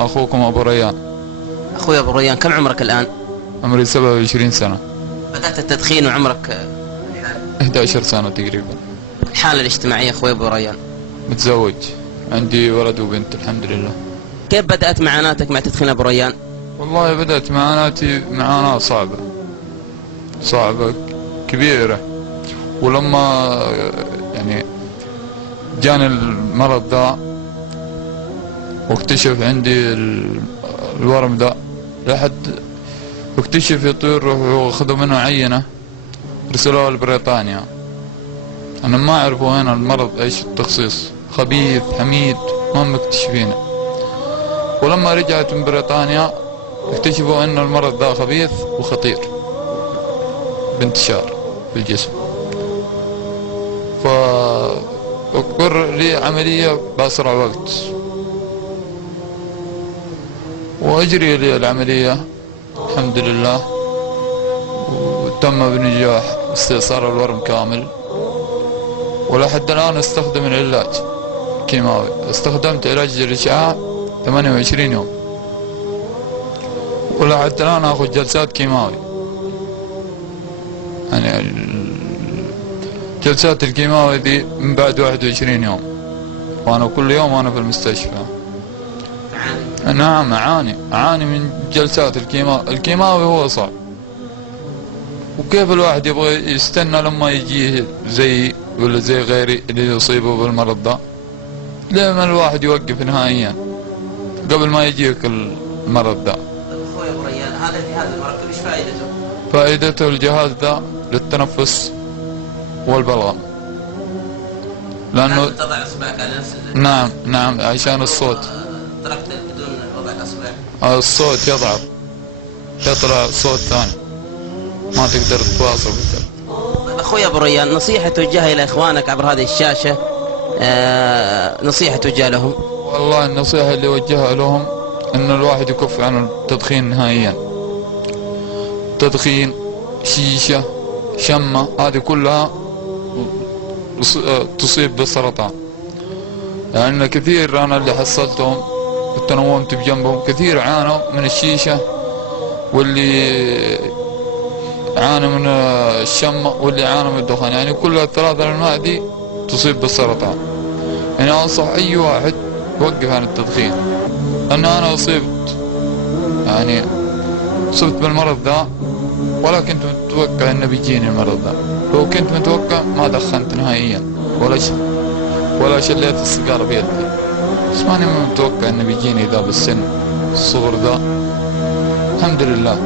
أخوكم أبو ريان. أخوي أبو ريان، كم عمرك الآن؟ عمري 27 سنة. بدأت التدخين وعمرك 11 سنة تقريبا. الحالة الاجتماعية أخوي أبو ريان؟ متزوج، عندي ولد وبنت الحمد لله. كيف بدأت معاناتك مع تدخين أبو ريان؟ والله بدأت معاناتي معاناة صعبة كبيرة، ولما يعني جاني المرض ذا واكتشف عندي الورم ذا، لحد اكتشف يطير روحوا اخذوا منه عينة رسلوها لبريطانيا. انا ما اعرفوا هنا المرض ايش التخصيص، خبيث حميد ما مكتشفينه. ولما رجعت من بريطانيا اكتشفوا ان المرض ذا خبيث وخطير بانتشار في الجسم، فأقر لي عملية بأسرع وقت وأجري لي العملية الحمد لله، وتم بنجاح استئصال الورم كامل. ولحد الآن استخدم العلاج كيماوي، استخدمت علاج الإشعاع 28 يوم، ولحد الآن أخذ جلسات كيماوي. يعني جلسات الكيماوي دي من بعد 21 يوم، وأنا كل يوم وأنا في المستشفى. نعم أعاني من جلسات الكيماوي هو صعب. وكيف الواحد يبغى يستنى لما يجيه زي ولا زي غيري اللي يصيبه بالمرض ده؟ ليه ما الواحد يوقف نهائيا قبل ما يجيك المرض ده؟ أخوي أبو ريان، هذا الجهاز المركب إيش فائدته؟ فائدته الجهاز ده للتنفس والبلغم، لأنه تضع إصبعك على نفس نعم عشان الصوت. تركت بدون وضع الأصبع الصوت يضعف، يطلع صوت ثاني ما تقدر تتواصل بالتلفون. طيب أخوي أبو ريان، نصيحة توجهها إلى إخوانك عبر هذه الشاشة، نصيحة توجه لهم؟ والله النصيحة اللي وجهها لهم إن الواحد يكف عن التدخين نهائيا. تدخين، شيشة، شمة، هذه كلها تصيب بالسرطان. لأن كثير أنا اللي حصلتهم وتنومت بجنبهم كثير عانوا من الشيشة، واللي عانوا من الشمة، واللي عانوا من الدخان. يعني كل الثلاثة الأنواع دي تصيب بالسرطان. يعني أنصح أي واحد يوقف عن التدخين. أنا أصبت بالمرض ذا، ولا كنت متوقع أنه بيجيني المرض ذا. لو كنت متوقع ما دخنت نهائيا ولا شليت السيجارة بيدي، بس ماني متوقع أنه بيجيني ذا بالسن الصغر ذا. الحمد لله.